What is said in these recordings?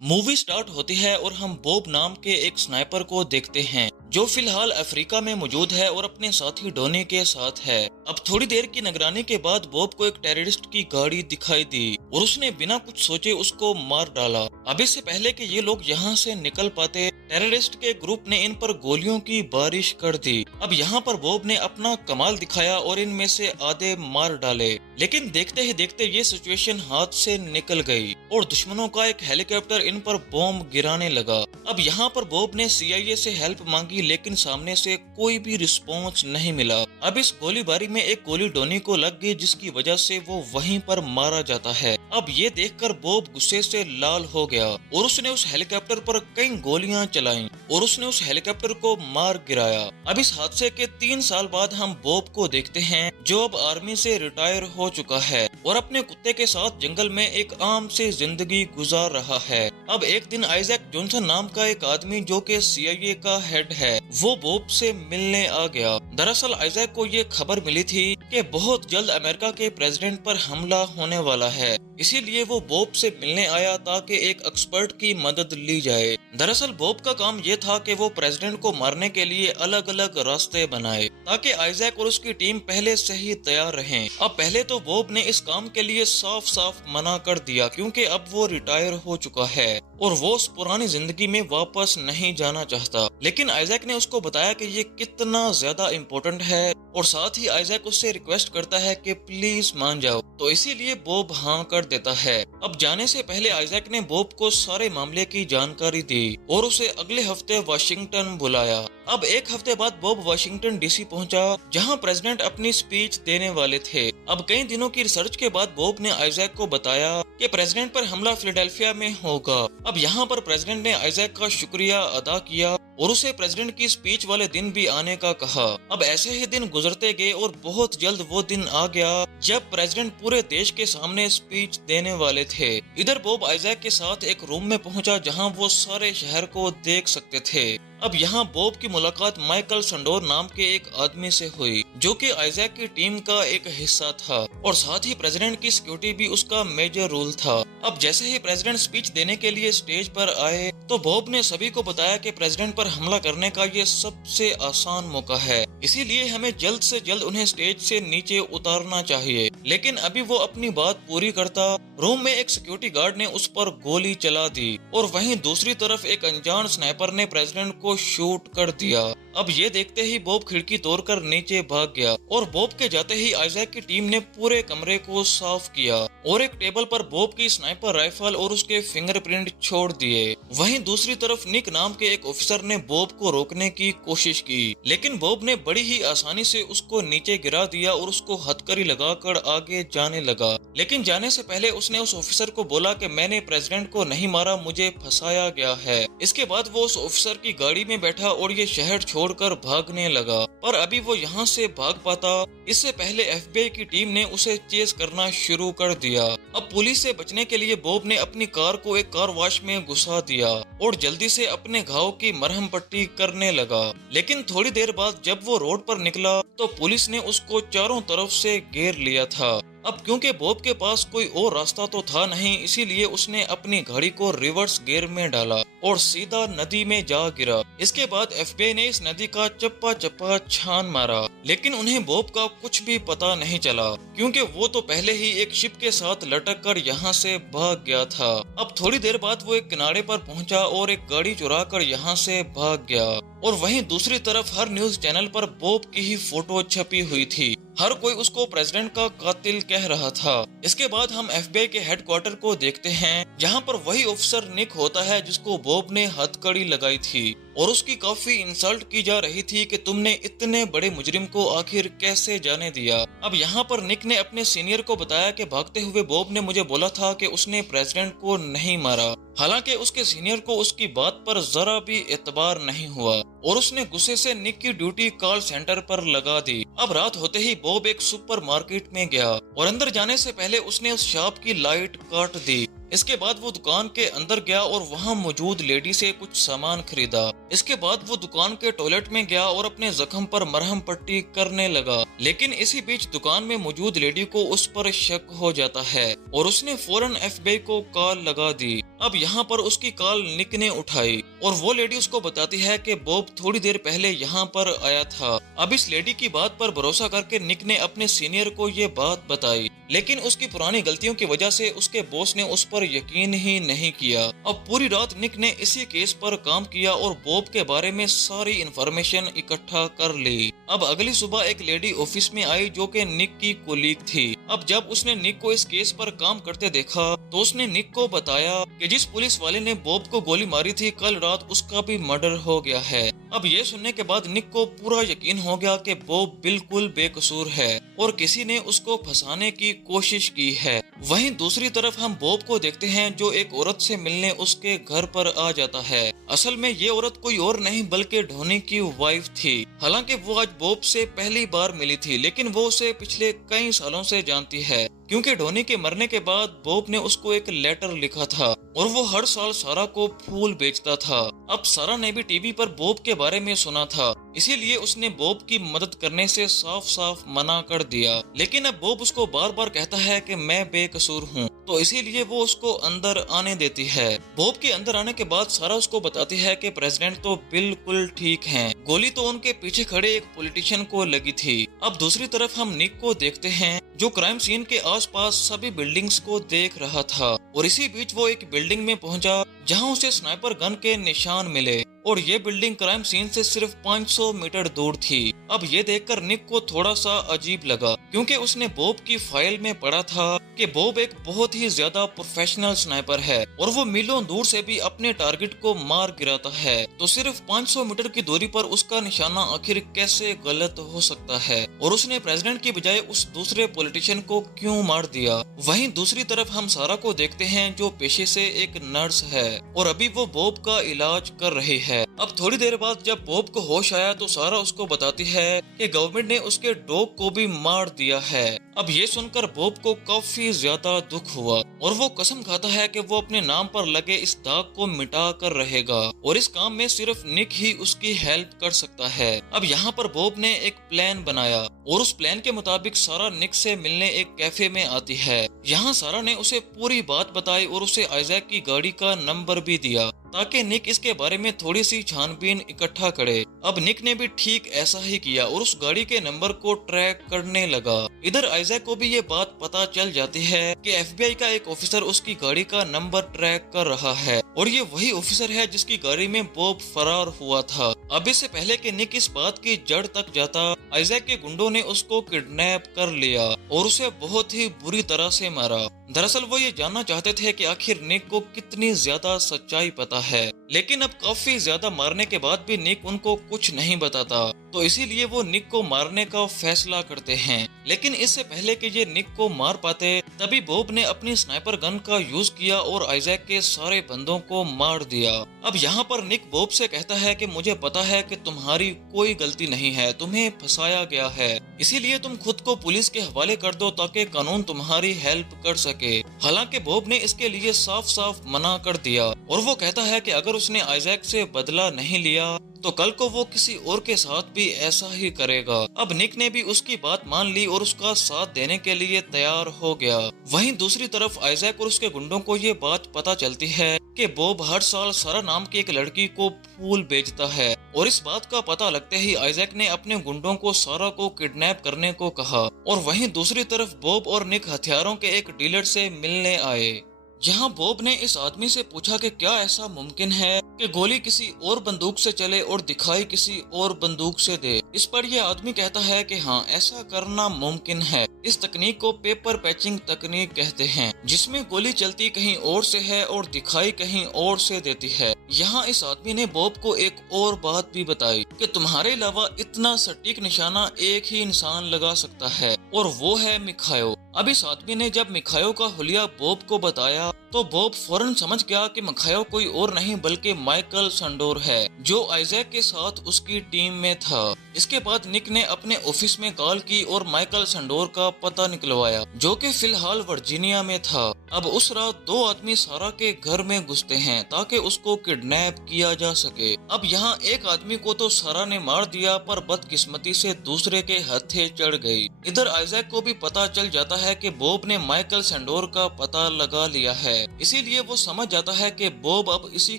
Movie start होती है और हम बॉब नाम के एक स्नाइपर को देखते हैं जो फिलहाल अफ्रीका में मौजूद है और अपने साथी डोनी के साथ है। अब थोड़ी देर की निगरानी के बाद बॉब को एक टेररिस्ट की गाड़ी दिखाई दी और उसने बिना कुछ सोचे उसको मार डाला। अब इससे पहले कि ये लोग यहाँ से निकल पाते, टेररिस्ट के ग्रुप ने इन पर गोलियों की बारिश कर दी। अब यहाँ पर बॉब ने अपना कमाल दिखाया और इनमें से आधे मार डाले, लेकिन देखते ही देखते ये सिचुएशन हाथ से निकल गई और दुश्मनों का एक हेलीकॉप्टर इन पर बॉम्ब गिराने लगा। अब यहाँ पर बॉब ने CIA से हेल्प मांगी, लेकिन सामने से कोई भी रिस्पॉन्स नहीं मिला। अब इस गोलीबारी में एक गोली डोनी को लग गई, जिसकी वजह से वो वहीं पर मारा जाता है। अब ये देखकर बॉब गुस्से से लाल हो गया और उसने उस हेलीकॉप्टर पर कई गोलियां चलाई और उसने उस हेलीकॉप्टर को मार गिराया। अब इस हादसे के 3 साल बाद हम बॉब को देखते हैं जो अब आर्मी से रिटायर हो चुका है और अपने कुत्ते के साथ जंगल में एक आम से जिंदगी गुजार रहा है। अब एक दिन आइजैक जॉनसन नाम का एक आदमी जो कि CIA का हेड है, वो बॉब से मिलने आ गया। दरअसल आइजैक को ये खबर मिली थी कि बहुत जल्द अमेरिका के प्रेसिडेंट पर हमला होने वाला है, इसीलिए वो बॉब से मिलने आया ताकि एक एक्सपर्ट की मदद ली जाए। दरअसल बॉब का काम ये था कि वो प्रेसिडेंट को मारने के लिए अलग अलग रास्ते बनाए ताकि आइजैक और उसकी टीम पहले से ही तैयार रहें। अब पहले तो बॉब ने इस काम के लिए साफ साफ मना कर दिया, क्योंकि अब वो रिटायर हो चुका है और वो उस पुरानी जिंदगी में वापस नहीं जाना चाहता। लेकिन आइजैक ने उसको बताया कि ये कितना ज्यादा इम्पोर्टेंट है और साथ ही आइजैक उससे रिक्वेस्ट करता है कि प्लीज मान जाओ, तो इसीलिए बॉब हाँ कर देता है। अब जाने से पहले आइजैक ने बॉब को सारे मामले की जानकारी दी और उसे अगले हफ्ते वाशिंगटन बुलाया। अब एक हफ्ते बाद बॉब वाशिंगटन DC पहुंचा, जहां प्रेसिडेंट अपनी स्पीच देने वाले थे। अब कई दिनों की रिसर्च के बाद बॉब ने आइजैक को बताया कि प्रेसिडेंट पर हमला फिलाडेल्फिया में होगा। अब यहाँ पर प्रेसिडेंट ने आइजैक का शुक्रिया अदा किया और उसे प्रेसिडेंट की स्पीच वाले दिन भी आने का कहा। अब ऐसे ही दिन गुजरते गए और बहुत जल्द वो दिन आ गया जब प्रेसिडेंट पूरे देश के सामने स्पीच देने वाले थे। इधर बॉब आइजैक के साथ एक रूम में पहुंचा जहां वो सारे शहर को देख सकते थे। अब यहाँ बॉब की मुलाकात माइकल संडोर नाम के एक आदमी से हुई जो कि आइजैक की टीम का एक हिस्सा था और साथ ही प्रेसिडेंट की सिक्योरिटी भी उसका मेजर रोल था। अब जैसे ही प्रेसिडेंट स्पीच देने के लिए स्टेज पर आए तो बॉब ने सभी को बताया कि प्रेसिडेंट पर हमला करने का ये सबसे आसान मौका है, इसीलिए हमें जल्द से जल्द उन्हें स्टेज से नीचे उतारना चाहिए। लेकिन अभी वो अपनी बात पूरी करता, रूम में एक सिक्योरिटी गार्ड ने उस पर गोली चला दी और वहीं दूसरी तरफ एक अनजान स्नाइपर ने प्रेसिडेंट को शूट कर दिया। अब ये देखते ही बॉब खिड़की तोड़कर नीचे भाग गया और बॉब के जाते ही आइजैक की टीम ने पूरे कमरे को साफ किया और एक टेबल पर बॉब की स्नाइपर राइफल और उसके फिंगरप्रिंट छोड़ दिए। वहीं दूसरी तरफ निक नाम के एक ऑफिसर ने बॉब को रोकने की कोशिश की, लेकिन बॉब ने बड़ी ही आसानी से उसको नीचे गिरा दिया और उसको हथकड़ी लगाकर आगे जाने लगा। लेकिन जाने से पहले उसने उस ऑफिसर को बोला कि मैंने प्रेसिडेंट को नहीं मारा, मुझे फंसाया गया है। इसके बाद वो उस ऑफिसर की गाड़ी में बैठा और ये शहर छोड़कर भागने लगा, पर अभी वो यहाँ से भाग पाता इससे पहले FBI की टीम ने उसे चेस करना शुरू कर दिया। अब पुलिस से बचने के लिए बॉब ने अपनी कार को एक कार वॉश में घुसा दिया और जल्दी से अपने घाव की मरहम पट्टी करने लगा। लेकिन थोड़ी देर बाद जब वो रोड पर निकला तो पुलिस ने उसको चारों तरफ से घेर लिया था। अब क्योंकि बॉब के पास कोई और रास्ता तो था नहीं, इसीलिए उसने अपनी गाड़ी को रिवर्स गियर में डाला और सीधा नदी में जा गिरा। इसके बाद FBI ने इस नदी का चप्पा चप्पा छान मारा, लेकिन उन्हें बॉब का कुछ भी पता नहीं चला क्योंकि वो तो पहले ही एक शिप के साथ लटक कर यहाँ से भाग गया था। अब थोड़ी देर बाद वो एक किनारे पर पहुंचा और एक गाड़ी चुरा कर यहाँ से भाग गया और वहीं दूसरी तरफ हर न्यूज चैनल पर बॉब की ही फोटो छपी हुई थी। हर कोई उसको प्रेसिडेंट का कातिल कह रहा था। इसके बाद हम FBI के हेडक्वार्टर को देखते हैं, जहां पर वही ऑफिसर निक होता है जिसको बॉब ने हथकड़ी लगाई थी और उसकी काफी इंसल्ट की जा रही थी कि तुमने इतने बड़े मुजरिम को आखिर कैसे जाने दिया। अब यहाँ पर निक ने अपने सीनियर को बताया कि भागते हुए बॉब ने मुझे बोला था कि उसने प्रेसिडेंट को नहीं मारा। हालांकि उसके सीनियर को उसकी बात पर जरा भी एतबार नहीं हुआ और उसने गुस्से से निक की ड्यूटी कॉल सेंटर पर लगा दी। अब रात होते ही बॉब एक सुपरमार्केट में गया और अंदर जाने से पहले उसने उस शॉप की लाइट काट दी। इसके बाद वो दुकान के अंदर गया और वहाँ मौजूद लेडी से कुछ सामान खरीदा। इसके बाद वो दुकान के टॉयलेट में गया और अपने जख्म पर मरहम पट्टी करने लगा। लेकिन इसी बीच दुकान में मौजूद लेडी को उस पर शक हो जाता है और उसने फौरन FBI को कॉल लगा दी। अब यहाँ पर उसकी कॉल निक ने उठाई और वो लेडी उसको बताती है कि बॉब थोड़ी देर पहले यहाँ पर आया था। अब इस लेडी की बात पर भरोसा करके निक ने अपने सीनियर को ये बात बताई, लेकिन उसकी पुरानी गलतियों की वजह से उसके बॉस ने उस पर यकीन ही नहीं किया। अब पूरी रात निक ने इसी केस पर काम किया और बॉब के बारे में सारी इंफॉर्मेशन इकट्ठा कर ली। अब अगली सुबह एक लेडी ऑफिस में आई जो कि निक की कोलीग थी। अब जब उसने निक को इस केस पर काम करते देखा तो उसने निक को बताया कि जिस पुलिस वाले ने बॉब को गोली मारी थी कल रात उसका भी मर्डर हो गया है। अब ये सुनने के बाद निक को पूरा यकीन हो गया कि बॉब बिल्कुल बेकसूर है और किसी ने उसको फंसाने की कोशिश की है। वहीं दूसरी तरफ हम बॉब को देखते हैं जो एक औरत से मिलने उसके घर पर आ जाता है। असल में ये औरत कोई और नहीं बल्कि धोनी की वाइफ थी। हालांकि वो आज बॉब से पहली बार मिली थी, लेकिन वो उसे पिछले कई सालों से जानती है क्योंकि धोनी के मरने के बाद बॉब ने उसको एक लेटर लिखा था और वो हर साल सारा को फूल बेचता था। अब सारा ने भी टीवी पर बॉब के बारे में सुना था, इसीलिए उसने बॉब की मदद करने से साफ साफ मना कर दिया। लेकिन अब बॉब उसको बार बार कहता है कि मैं बेकसूर हूँ, तो इसीलिए वो उसको अंदर आने देती है। बॉब के अंदर आने के बाद सारा उसको बताती है कि प्रेसिडेंट तो बिल्कुल ठीक हैं, गोली तो उनके पीछे खड़े एक पॉलिटिशियन को लगी थी। अब दूसरी तरफ हम निक को देखते हैं जो क्राइम सीन के आसपास सभी बिल्डिंग्स को देख रहा था और इसी बीच वो एक बिल्डिंग में पहुंचा जहां उसे स्नाइपर गन के निशान मिले और ये बिल्डिंग क्राइम सीन से सिर्फ 500 मीटर दूर थी। अब ये देखकर निक को थोड़ा सा अजीब लगा क्योंकि उसने बॉब की फाइल में पढ़ा था कि बॉब एक बहुत ही ज्यादा प्रोफेशनल स्नाइपर है और वो मीलों दूर से भी अपने टारगेट को मार गिराता है, तो सिर्फ 500 मीटर की दूरी पर उसका निशाना आखिर कैसे गलत हो सकता है और उसने प्रेसिडेंट की बजाय उस दूसरे पॉलिटिशियन को क्यों मार दिया। वहीं दूसरी तरफ हम सारा को देखते हैं जो पेशे से एक नर्स है और अभी वो बॉब का इलाज कर रही है। अब थोड़ी देर बाद जब बॉब को होश आया तो सारा उसको बताती है कि गवर्नमेंट ने उसके डॉग को भी मार दिया है। अब ये सुनकर बॉब को काफी ज्यादा दुख हुआ और वो कसम खाता है कि वो अपने नाम पर लगे इस दाग को मिटा कर रहेगा और इस काम में सिर्फ निक ही उसकी हेल्प कर सकता है। अब यहाँ पर बॉब ने एक प्लान बनाया और उस प्लान के मुताबिक सारा निक से मिलने एक कैफे में आती है। यहाँ सारा ने उसे पूरी बात बताई और उसे आइजैक की गाड़ी का नंबर भी दिया ताकि निक इसके बारे में थोड़ी सी छानबीन इकट्ठा करे। अब निक ने भी ठीक ऐसा ही किया और उस गाड़ी के नंबर को ट्रैक करने लगा। इधर आइजैक को भी ये बात पता चल जाती है कि FBI का एक ऑफिसर उसकी गाड़ी का नंबर ट्रैक कर रहा है और ये वही ऑफिसर है जिसकी गाड़ी में बॉब फरार हुआ था। अब इससे पहले कि निक इस बात की जड़ तक जाता, आइजैक के गुंडों ने उसको किडनैप कर लिया और उसे बहुत ही बुरी तरह से मारा। दरअसल वो ये जानना चाहते थे कि आखिर निक को कितनी ज्यादा सच्चाई पता है, लेकिन अब काफी ज्यादा मारने के बाद भी निक उनको कुछ नहीं बताता, तो इसीलिए वो निक को मारने का फैसला करते हैं। लेकिन इससे पहले कि ये निक को मार पाते तभी बॉब ने अपनी स्नाइपर गन का यूज किया और आइजैक के सारे बंदों को मार दिया। अब यहाँ पर निक बॉब से कहता है कि मुझे पता है कि तुम्हारी कोई गलती नहीं है, तुम्हें फंसाया गया है, इसीलिए तुम खुद को पुलिस के हवाले कर दो ताकि कानून तुम्हारी हेल्प कर सके। हालांकि बॉब ने इसके लिए साफ साफ मना कर दिया और वो कहता है कि अगर उसने आइजैक से बदला नहीं लिया तो कल को वो किसी और के साथ भी ऐसा ही करेगा। अब निक ने भी उसकी बात मान ली और उसका साथ देने के लिए तैयार हो गया। वहीं दूसरी तरफ आइजैक और उसके गुंडों को ये बात पता चलती है कि बॉब हर साल सारा नाम की एक लड़की को फूल बेचता है और इस बात का पता लगते ही आइजैक ने अपने गुंडों को सारा को किडनैप करने को कहा और वहीं दूसरी तरफ बॉब और निक हथियारों के एक डीलर से मिलने आए। जहां बॉब ने इस आदमी से पूछा कि क्या ऐसा मुमकिन है कि गोली किसी और बंदूक से चले और दिखाई किसी और बंदूक से दे। इस पर यह आदमी कहता है कि हाँ, ऐसा करना मुमकिन है। इस तकनीक को पेपर पैचिंग तकनीक कहते हैं, जिसमें गोली चलती कहीं और से है और दिखाई कहीं और से देती है। यहाँ इस आदमी ने बॉब को एक और बात भी बताई कि तुम्हारे अलावा इतना सटीक निशाना एक ही इंसान लगा सकता है और वो है मिखायो। अब इस आदमी ने जब मिखायो का हुलिया बॉब को बताया तो बॉब फौरन समझ गया कि मिखायो कोई और नहीं बल्कि माइकल संडोर है जो आइजैक के साथ उसकी टीम में था। इसके बाद निक ने अपने ऑफिस में कॉल की और माइकल संडोर का पता निकलवाया जो कि फिलहाल वर्जीनिया में था। अब उस रात दो आदमी सारा के घर में घुसते हैं ताकि उसको किडनैप किया जा सके। अब यहाँ एक आदमी को तो सारा ने मार दिया, पर बदकिस्मती से दूसरे के हत्थे चढ़ गई। इधर आइजैक को भी पता चल जाता है कि बॉब ने माइकल सैंडोर का पता लगा लिया है, इसीलिए वो समझ जाता है कि बॉब अब इसी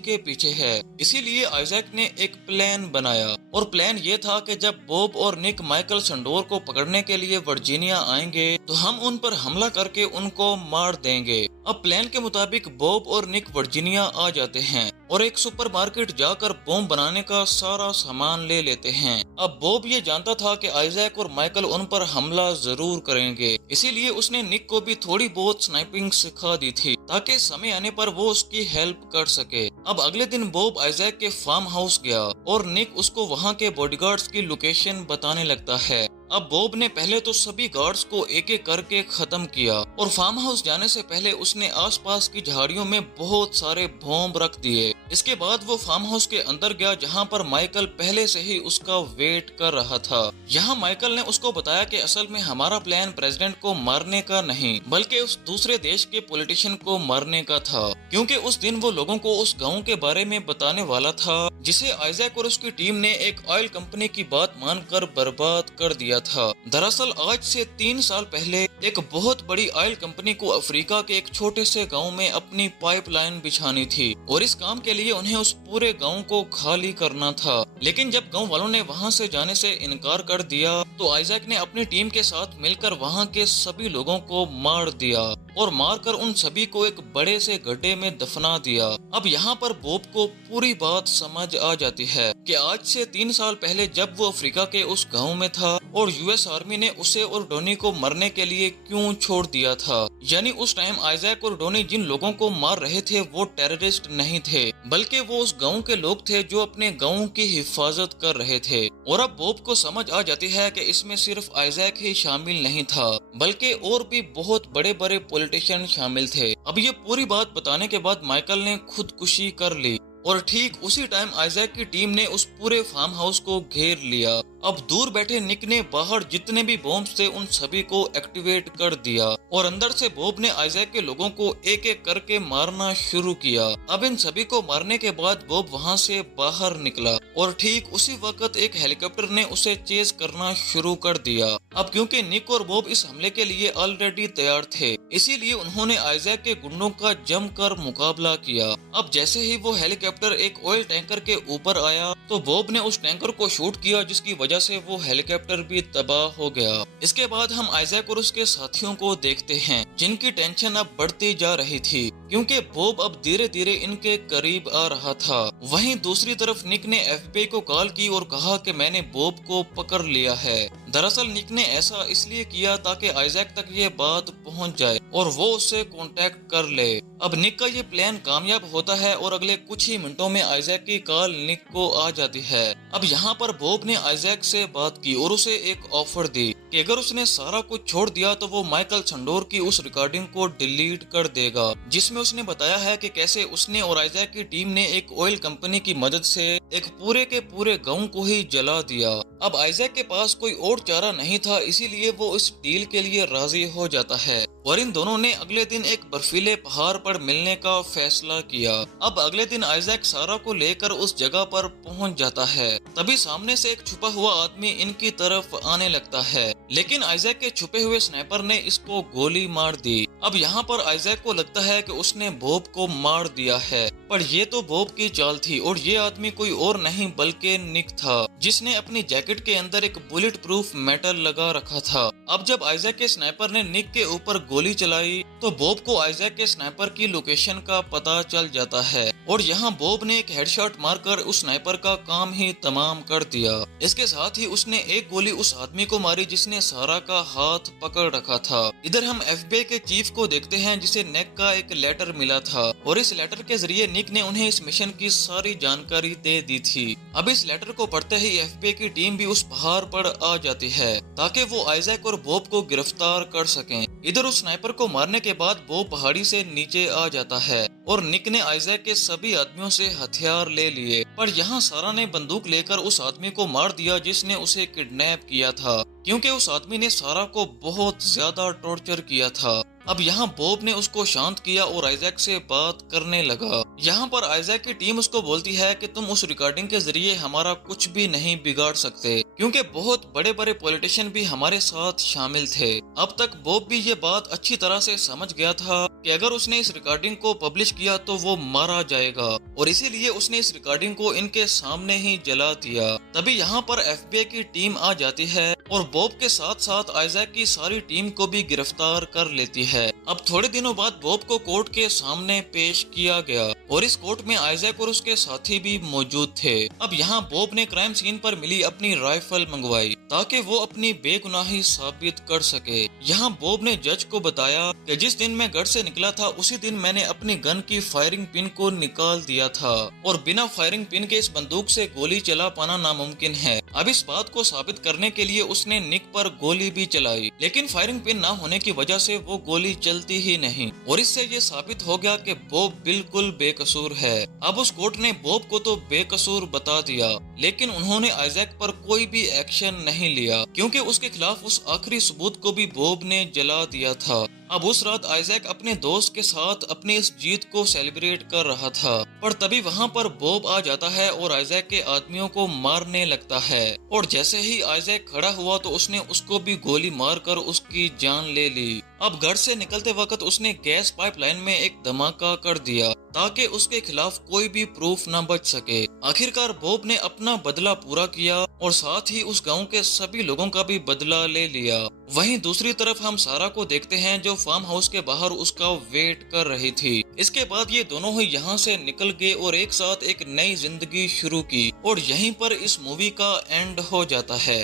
के पीछे है। इसीलिए आइजैक ने एक प्लान बनाया, और प्लान ये था कि जब बॉब और निक माइकल सैंडोर को पकड़ने के लिए वर्जीनिया आएंगे तो हम उन पर हमला करके उनको मार देंगे। अब प्लान के मुताबिक बॉब और निक वर्जीनिया आ जाते हैं और एक सुपरमार्केट जाकर बॉम्ब बनाने का सारा सामान ले लेते हैं। अब बॉब ये जानता था कि आइजैक और माइकल उन पर हमला जरूर करेंगे, इसीलिए उसने निक को भी थोड़ी बहुत स्नाइपिंग सिखा दी थी ताकि समय आने पर वो उसकी हेल्प कर सके। अब अगले दिन बॉब आइजैक के फार्म हाउस गया और निक उसको वहाँ के बॉडीगार्ड्स की लोकेशन बताने लगता है। अब बॉब ने पहले तो सभी गार्ड्स को एक एक करके खत्म किया और फार्म हाउस जाने से पहले उसने आसपास की झाड़ियों में बहुत सारे बॉम्ब रख दिए। इसके बाद वो फार्म हाउस के अंदर गया जहाँ पर माइकल पहले से ही उसका वेट कर रहा था। यहाँ माइकल ने उसको बताया कि असल में हमारा प्लान प्रेसिडेंट को मारने का नहीं बल्कि उस दूसरे देश के पॉलिटिशियन को मारने का था, क्योंकि उस दिन वो लोगों को उस गाँव के बारे में बताने वाला था जिसे आइजैक और उसकी टीम ने एक ऑयल कंपनी की बात मानकर बर्बाद कर दिया था। दरअसल आज से 3 साल पहले एक बहुत बड़ी ऑयल कंपनी को अफ्रीका के एक छोटे से गांव में अपनी पाइपलाइन बिछानी थी और इस काम के लिए उन्हें उस पूरे गांव को खाली करना था। लेकिन जब गांव वालों ने वहां से जाने से इनकार कर दिया तो आइजैक ने अपनी टीम के साथ मिलकर वहां के सभी लोगों को मार दिया और मारकर उन सभी को एक बड़े से गड्ढे में दफना दिया। अब यहाँ पर बॉब को पूरी बात समझ आ जाती है कि आज से 3 साल पहले जब वो अफ्रीका के उस गांव में था और यूएस आर्मी ने उसे और डोनी को मरने के लिए क्यों छोड़ दिया था। यानी उस टाइम आइजैक और डोनी जिन लोगों को मार रहे थे वो टेररिस्ट नहीं थे, बल्कि वो उस गांव के लोग थे जो अपने गांव की हिफाजत कर रहे थे। और अब बॉब को समझ आ जाती है कि इसमें सिर्फ आइजैक ही शामिल नहीं था बल्कि और भी बहुत बड़े बड़े पॉलिटिशियन शामिल थे। अब ये पूरी बात बताने के बाद माइकल ने खुदकुशी कर ली और ठीक उसी टाइम आइजैक की टीम ने उस पूरे फार्म हाउस को घेर लिया। अब दूर बैठे निक ने बाहर जितने भी बॉम्ब थे उन सभी को एक्टिवेट कर दिया और अंदर से बॉब ने आइजैक के लोगों को एक एक करके मारना शुरू किया। अब इन सभी को मारने के बाद बॉब वहां से बाहर निकला और ठीक उसी वक्त एक हेलीकॉप्टर ने उसे चेज करना शुरू कर दिया। अब क्योंकि निक और बॉब इस हमले के लिए ऑलरेडी तैयार थे, इसीलिए उन्होंने आइजैक के गुंडों का जमकर मुकाबला किया। अब जैसे ही वो हेलीकॉप्टर एक ऑयल टैंकर के ऊपर आया तो बॉब ने उस टैंकर को शूट किया, जिसकी वजह से वो हेलीकॉप्टर भी तबाह हो गया। इसके बाद हम आइजैक और उसके साथियों को देखते हैं जिनकी टेंशन अब बढ़ती जा रही थी क्योंकि बॉब अब धीरे धीरे इनके करीब आ रहा था। वहीं दूसरी तरफ निक ने एफबीआई को कॉल की और कहा कि मैंने बॉब को पकड़ लिया है। दरअसल निक ने ऐसा इसलिए किया ताकि आइजैक तक ये बात पहुंच जाए और वो उससे कांटेक्ट कर ले। अब निक का ये प्लान कामयाब होता है और अगले कुछ ही मिनटों में आइजैक की कॉल निक को आ जाती है। अब यहाँ पर बॉब ने आइजैक से बात की और उसे एक ऑफर दी कि अगर उसने सारा कुछ छोड़ दिया तो वो माइकल सैंडोर की उस रिकॉर्डिंग को डिलीट कर देगा, जिसमें उसने बताया है कि कैसे उसने और आइजैक की टीम ने एक ऑयल कंपनी की मदद से एक पूरे के पूरे गांव को ही जला दिया। अब आइजैक के पास कोई और चारा नहीं था, इसीलिए वो इस डील के लिए राजी हो जाता है और इन दोनों ने अगले दिन एक बर्फीले पहाड़ पर मिलने का फैसला किया। अब अगले दिन आइजैक सारा को लेकर उस जगह पर पहुंच जाता है। तभी सामने से एक छुपा हुआ आदमी इनकी तरफ आने लगता है, लेकिन आइजैक के छुपे हुए स्नाइपर ने इसको गोली मार दी। अब यहाँ पर आइजैक को लगता है कि उसने बॉब को मार दिया है, पर ये तो बॉब की चाल थी और ये आदमी कोई और नहीं बल्कि निक था, जिसने अपनी जैकेट के अंदर एक बुलेट प्रूफ मेटल लगा रखा था। अब जब आइजैक के स्नाइपर ने निक के ऊपर गोली चलाई तो बॉब को आइजैक के स्नाइपर की लोकेशन का पता चल जाता है और यहाँ बॉब ने एक हेडशॉट मारकर उस स्नाइपर का काम ही तमाम कर दिया। इसके साथ ही उसने एक गोली उस आदमी को मारी जिसने सारा का हाथ पकड़ रखा था। इधर हम एफबीआई के चीफ को देखते हैं जिसे निक का एक लेटर मिला था और इस लेटर के जरिए निक ने उन्हें इस मिशन की सारी जानकारी दे दी थी। अब इस लेटर को पढ़ते ही एफबीआई की टीम भी उस पहाड़ पर आ जाती है ताकि वो आइजैक और बॉब को गिरफ्तार कर सकें। इधर उस स्नाइपर को मारने के बाद बॉब पहाड़ी से नीचे आ जाता है और निक ने आइजैक के सभी आदमियों से हथियार ले लिए, पर यहाँ सारा ने बंदूक लेकर उस आदमी को मार दिया जिसने उसे किडनैप किया था, क्योंकि उस आदमी ने सारा को बहुत ज्यादा टॉर्चर किया था। अब यहाँ बॉब ने उसको शांत किया और आइजैक से बात करने लगा। यहाँ पर आइजैक की टीम उसको बोलती है कि तुम उस रिकॉर्डिंग के जरिए हमारा कुछ भी नहीं बिगाड़ सकते, क्योंकि बहुत बड़े बड़े पॉलिटिशियन भी हमारे साथ शामिल थे। अब तक बॉब भी ये बात अच्छी तरह से समझ गया था कि अगर उसने इस रिकॉर्डिंग को पब्लिश किया तो वो मारा जाएगा, और इसीलिए उसने इस रिकॉर्डिंग को इनके सामने ही जला दिया। तभी यहाँ पर एफबीआई की टीम आ जाती है और बॉब के साथ साथ आइजैक की सारी टीम को भी गिरफ्तार कर लेती है। अब थोड़े दिनों बाद बॉब को कोर्ट के सामने पेश किया गया और इस कोर्ट में आइजैक और उसके साथी भी मौजूद थे। अब यहाँ बॉब ने क्राइम सीन पर मिली अपनी राइफल मंगवाई ताकि वो अपनी बेगुनाही साबित कर सके। यहाँ बॉब ने जज को बताया कि जिस दिन मैं घर से निकला था उसी दिन मैंने अपनी गन की फायरिंग पिन को निकाल दिया था, और बिना फायरिंग पिन के इस बंदूक से गोली चला पाना नामुमकिन है। अब इस बात को साबित करने के लिए उसने निक पर गोली भी चलाई, लेकिन फायरिंग पिन ना होने की वजह से वो गोली चलती ही नहीं, और इससे ये साबित हो गया कि बॉब बिल्कुल बेकसूर है। अब उस कोर्ट ने बॉब को तो बेकसूर बता दिया, लेकिन उन्होंने आइजैक पर कोई भी एक्शन नहीं लिया, क्योंकि उसके खिलाफ उस आखिरी सबूत को भी बॉब ने जला दिया था। अब उस रात आइजैक अपने दोस्त के साथ अपनी इस जीत को सेलिब्रेट कर रहा था, पर तभी वहाँ पर बॉब आ जाता है और आइजैक के आदमियों को मारने लगता है, और जैसे ही आइजैक खड़ा हुआ तो उसने उसको भी गोली मारकर उसकी जान ले ली। अब घर से निकलते वक्त उसने गैस पाइपलाइन में एक धमाका कर दिया ताकि उसके खिलाफ कोई भी प्रूफ न बच सके। आखिरकार बॉब ने अपना बदला पूरा किया और साथ ही उस गांव के सभी लोगों का भी बदला ले लिया। वहीं दूसरी तरफ हम सारा को देखते हैं जो फार्म हाउस के बाहर उसका वेट कर रही थी। इसके बाद ये दोनों ही यहाँ से निकल गए और एक साथ एक नई जिंदगी शुरू की, और यहीं पर इस मूवी का एंड हो जाता है।